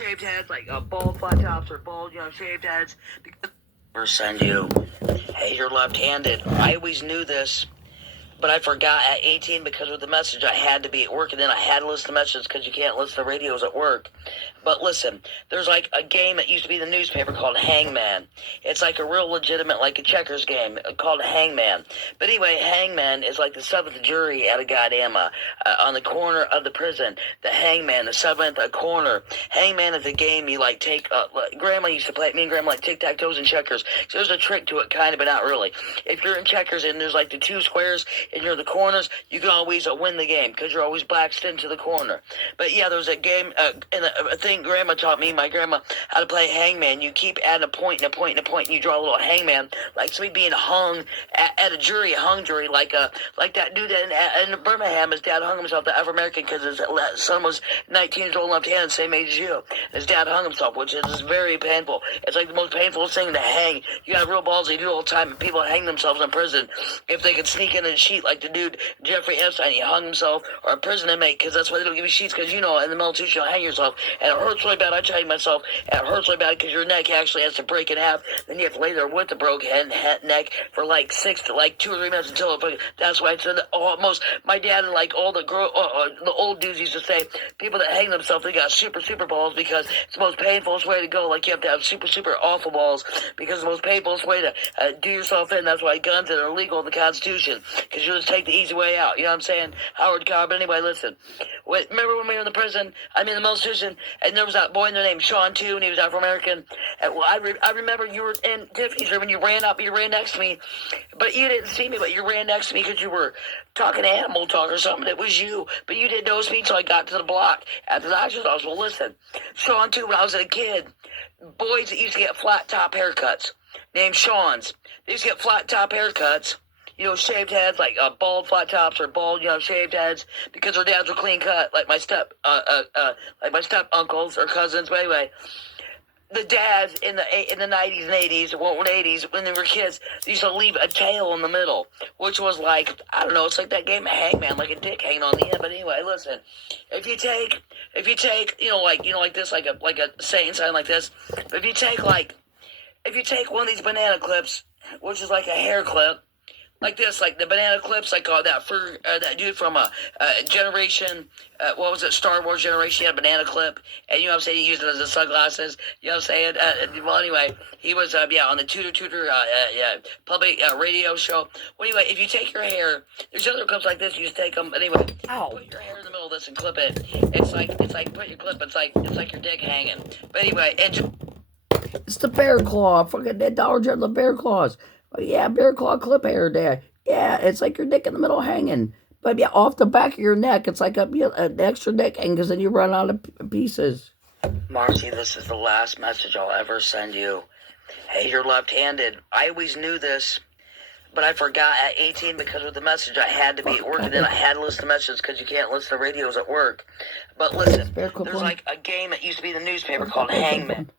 shaved heads, like bald flat tops or bald, shaved heads. Or send you, hey, you're left-handed. I always knew this, but I forgot at 18 because of the message. I had to be at work, and then I had to listen to messages because you can't listen to radios at work. But listen, there's like a game that used to be in the newspaper called Hangman. It's like a real legitimate, like a checkers game called Hangman. But anyway, Hangman is like the seventh jury at a goddamn on the corner of the prison. The Hangman, the seventh corner. Hangman is a game you like take. Grandma used to play. Me and Grandma like tic-tac-toes and checkers. So there's a trick to it, kind of, but not really. If you're in checkers and there's like the two squares and you're in the corners, you can always win the game because you're always boxed into the corner. But yeah, there was a game and a thing Grandma taught me, my grandma, how to play Hangman. You keep adding a point and a point and a point, and you draw a little hangman, like somebody being hung at a jury, a hung jury, like that dude in Birmingham. His dad hung himself, the Afro-American, because his son was 19 years old, left-handed, same age as you. His dad hung himself, which is very painful. It's like the most painful thing to hang. You got real balls, they do all the time, and people hang themselves in prison if they could sneak in and cheat, like the dude Jeffrey Epstein. He hung himself, or a prison inmate, because that's why they don't give you sheets, because in the military you'll hang yourself, and it hurts really bad. I tell you myself, it hurts really bad because your neck actually has to break in half. Then you have to lay there with the broken neck for like 2 or 3 minutes until it. That's why I said almost. My dad and like all the old dudes used to say, people that hang themselves, they got super balls because it's the most painfulest way to go. Like you have to have super awful balls because it's the most painfulest way to do yourself in. That's why guns are illegal in the Constitution, because you just take the easy way out. You know what I'm saying? Howard Carr. But anyway, listen. Remember when we were in the prison? I mean, the military, and there was that boy in there named Sean too, and he was Afro-American. And I remember you were in Tiffany's room and you ran next to me, but you didn't see me, but you ran next to me because you were talking animal talk or something. It was you, but you didn't notice me until I got to the block at the doctor's office. Well, listen, Sean too, when I was a kid, boys that used to get flat top haircuts, named Sean's, they used to get flat top haircuts. Shaved heads, like bald flat tops or bald, shaved heads, because their dads were clean cut, like my step uncles or cousins. But anyway, the dads in the 90s and 80s, well, 80s, when they were kids, they used to leave a tail in the middle, which was like, I don't know, it's like that game of Hangman, like a dick hanging on the end. But anyway, listen, if you take, like this, like a Satan sign like this, but if you take one of these banana clips, which is like a hair clip, like this, like the banana clips, like that dude from Generation, what was it, Star Wars Generation, he had a banana clip, and you know what I'm saying, he used it as the sunglasses, you know what I'm saying, well, anyway, he was, on the Tutor, public radio show. Well, anyway, if you take your hair, there's other clips like this, you just take them, anyway, put your hair in the middle of this and clip it, it's like, put your clip, it's like your dick hanging, but anyway, it's the bear claw, fucking that Dollar General, the bear claws. Oh, yeah, bear claw clip hair there. Yeah, it's like your dick in the middle hanging. But yeah, off the back of your neck, it's like an extra dick hanging because then you run out of pieces. Marcy, this is the last message I'll ever send you. Hey, you're left-handed. I always knew this, but I forgot at 18 because of the message. I had to be at work, and then I had to listen to messages because you can't listen to radios at work. But listen, there's like a game that used to be in the newspaper called Hangman.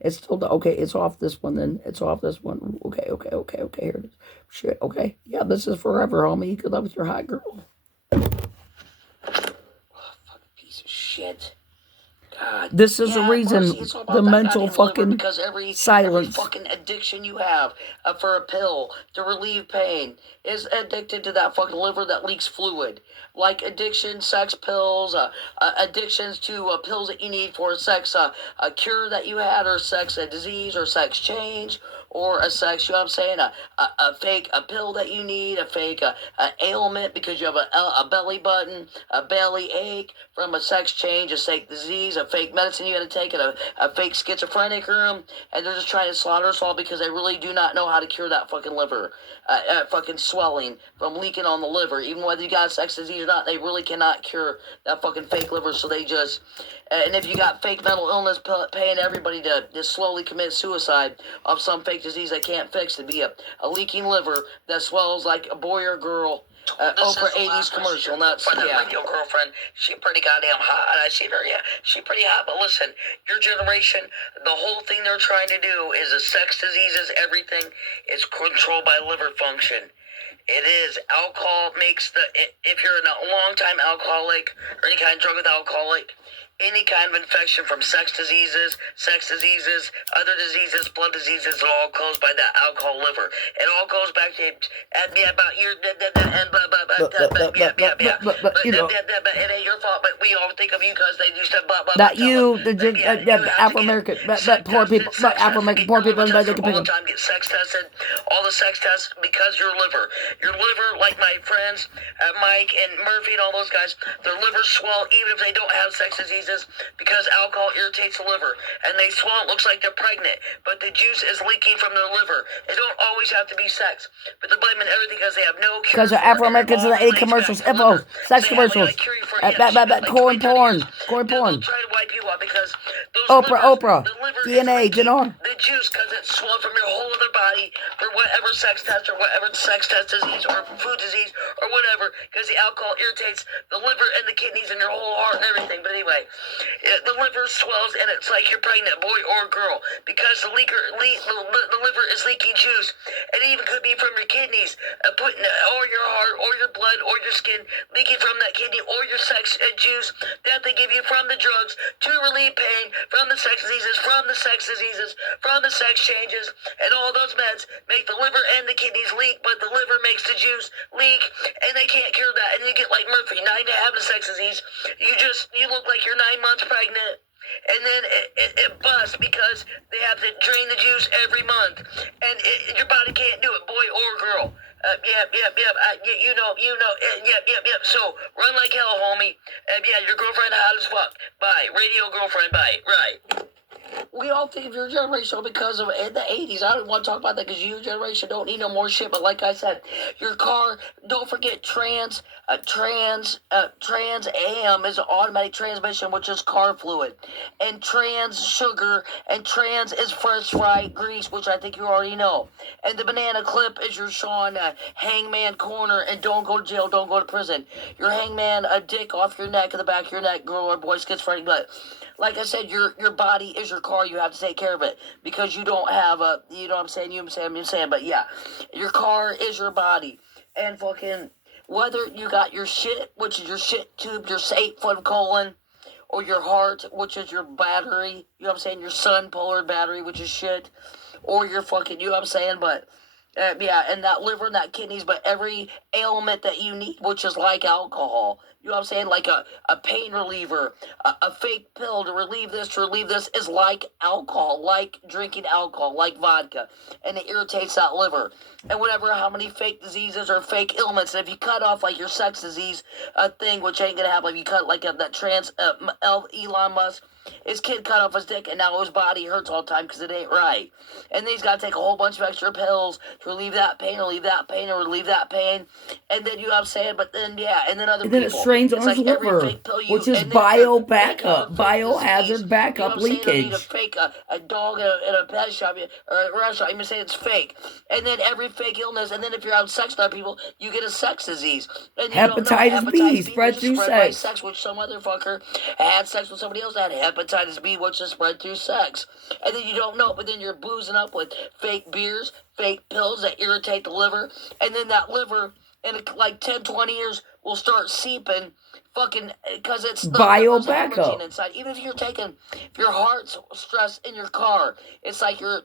It's still okay. It's off this one. Then it's off this one. Okay. Here it is. Shit. Okay. Yeah, this is forever, homie. You could live with your hot girl. Fucking piece of shit. God. This is the reason the mental fucking because silence. Every fucking addiction you have for a pill to relieve pain is addicted to that fucking liver that leaks fluid. Like addiction, sex pills, addictions to pills that you need for sex, a cure that you had, or sex disease, or sex change, or a sex, you know what I'm saying, a fake pill that you need, a fake ailment because you have a belly button, a belly ache from a sex change, a fake disease, a fake medicine you got to take, and a fake schizophrenic room, and they're just trying to slaughter us all because they really do not know how to cure that fucking liver, fucking swelling from leaking on the liver. Even whether you got a sex disease or not, they really cannot cure that fucking fake liver, so they just, and if you got fake mental illness, paying everybody to just slowly commit suicide of some fake disease they can't fix, to be a leaking liver that swells like a boy or girl. Oprah 80s commercial, not your girlfriend. She pretty goddamn hot. I see her, yeah. She pretty hot, but listen, your generation, the whole thing they're trying to do is the sex diseases, everything is controlled by liver function. It is. Alcohol makes if you're a long-time alcoholic or any kind of drug with alcoholic, any kind of infection from sex diseases, other diseases, blood diseases, it all goes by that alcohol liver. It all goes back to about your and it ain't your fault, but we all think of you because they used to not you, the Afro-American, poor people, Afro-American poor people, all the time get sex tested, all the sex tests because your liver, like my friends, Mike and Murphy and all those guys, their livers swell even if they don't have sex diseases because alcohol irritates the liver, and they swell. It looks like they're pregnant, but the juice is leaking from their liver. It don't always have to be sex, but they're blaming everything because they have no cure. Because they're Afro-Americans and they eat commercials, sex commercials, corn porn. They'll try to wipe you out because those Oprah, the liver DNA, Denor. The juice because it's swelled from your whole other body for whatever sex test or whatever sex test disease or food disease or whatever, because the alcohol irritates the liver and the kidneys and your whole heart and everything. But anyway, the liver swells and it's like you're pregnant, boy or girl, because the liver is leaking juice. It even could be from your kidneys, putting or your heart or your blood or your skin leaking from that kidney or your sex juice that they give you from the drugs to relieve pain from the sex diseases, from the sex changes, and all those meds make the liver and the kidneys leak, but the liver makes the juice leak, and they can't cure that. And you get like Murphy, now you have the sex disease, you look like you're 9 months pregnant. And then it busts because they have to drain the juice every month, and your body can't do it, boy or girl. Yep. Yep. So run like hell, homie. Your girlfriend hot as fuck. Bye. Radio girlfriend. Bye. Right. We all think of your generation because of in the 80s. I don't want to talk about that because your generation don't need no more shit. But like I said, your car, don't forget Trans AM is an automatic transmission, which is car fluid. And Trans Sugar, and Trans is fresh fried grease, which I think you already know. And the Banana Clip is your Sean Hangman Corner, and don't go to jail, don't go to prison. Your Hangman a dick off your neck, in the back of your neck, girl or boy, schizophrenic. But like I said, your body is your car. You have to take care of it because you don't have a, you know what I'm saying? But yeah, your car is your body. And fucking, whether you got your shit, which is your shit tube, your 8-foot colon, or your heart, which is your battery, you know what I'm saying? Your sun polar battery, which is shit, or your fucking, you know what I'm saying? But and that liver and that kidneys, but every ailment that you need, which is like alcohol, you know what I'm saying? Like a pain reliever, a fake pill to relieve this, is like alcohol, like drinking alcohol, like vodka, and it irritates that liver. And whatever, how many fake diseases or fake ailments, and if you cut off like your sex disease thing, which ain't gonna happen, if you cut like that trans Elon Musk, his kid cut off his dick, and now his body hurts all the time because it ain't right. And then he's got to take a whole bunch of extra pills to relieve that pain, and relieve that pain. And then, you know what I'm saying? But then, and then other people. And then it strains on his liver, which is biohazard backup leakage. You need a fake, a dog in a pet shop or a restaurant, you may say it's fake. And then every fake illness, and then if you're out sex with other people, you get a sex disease. And hepatitis B spread through sex. Which some motherfucker had sex with somebody else that had hepatitis B, which is spread through sex. And then you don't know, but then you're boozing up with fake beers, fake pills that irritate the liver, and then that liver in like 10, 20 years will start seeping fucking, because it's the bio backup inside. Even if if your heart's stressed in your car, it's like your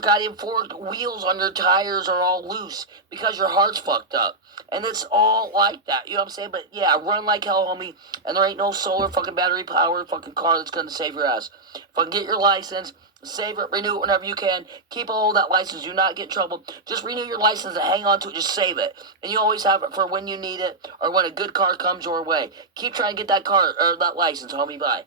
goddamn forked wheels on your tires are all loose because your heart's fucked up. And it's all like that, you know what I'm saying? But yeah, run like hell, homie. And there ain't no solar fucking battery powered fucking car that's gonna save your ass. Fucking get your license, save it, renew it whenever you can. Keep a hold of that license, do not get in trouble. Just renew your license and hang on to it, just save it. And you always have it for when you need it or when a good car comes your way. Keep trying to get that car or that license, homie. Bye.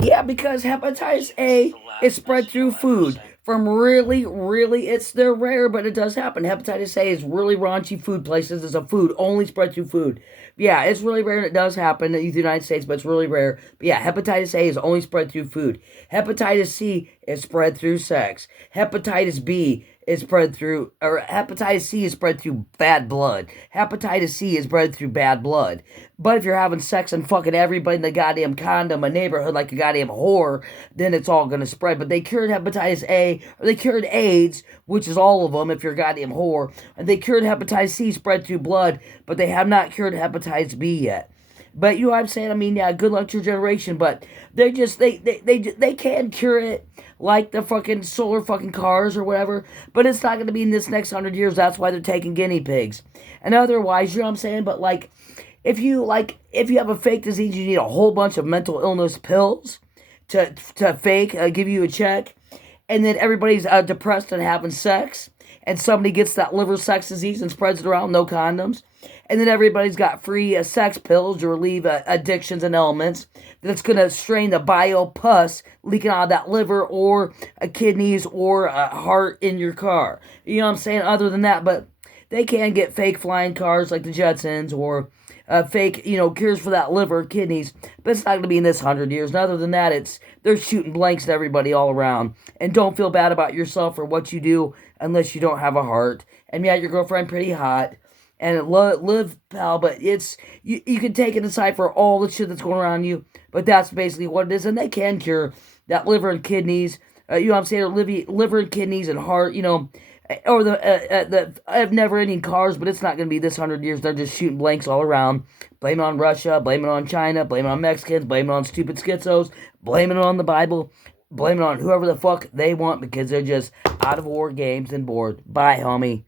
Yeah, because hepatitis A is spread through food. From really, it's they're rare, but it does happen. Hepatitis A is really raunchy food places. It's a food, only spread through food. Yeah, it's really rare and it does happen in the United States, but it's really rare. But yeah, hepatitis A is only spread through food. Hepatitis C is spread through sex. Hepatitis B is spread through, or hepatitis C is spread through bad blood. Hepatitis C is spread through bad blood. But if you're having sex and fucking everybody in the goddamn condom, a neighborhood like a goddamn whore, then it's all gonna spread. But they cured hepatitis A, or they cured AIDS, which is all of them if you're a goddamn whore. And they cured hepatitis C spread through blood, but they have not cured hepatitis B yet. But you know what I'm saying? I mean, yeah, good luck to your generation, but they can cure it like the fucking solar fucking cars or whatever, but it's not gonna be in this next 100 years. That's why they're taking guinea pigs. And otherwise, you know what I'm saying? But if you have a fake disease, you need a whole bunch of mental illness pills to fake give you a check, and then everybody's depressed and having sex, and somebody gets that liver sex disease and spreads it around, no condoms, and then everybody's got free sex pills to relieve addictions and ailments that's going to strain the bio pus leaking out of that liver or kidneys or heart in your car. You know what I'm saying? Other than that, but they can get fake flying cars like the Jetsons or fake, cures for that liver, kidneys, but it's not going to be in this 100 years. And other than that, they're shooting blanks at everybody all around. And don't feel bad about yourself or what you do unless you don't have a heart. And yeah, your girlfriend pretty hot, and live, pal. But you can take it aside for all the shit that's going around you. But that's basically what it is, and they can cure that liver and kidneys. You know what I'm saying? Liver and kidneys and heart. Or the never-ending cars, but it's not going to be this 100 years. They're just shooting blanks all around. Blame it on Russia, blame it on China, blame it on Mexicans, blame it on stupid schizos, blame it on the Bible, blame it on whoever the fuck they want because they're just out of war games and bored. Bye, homie.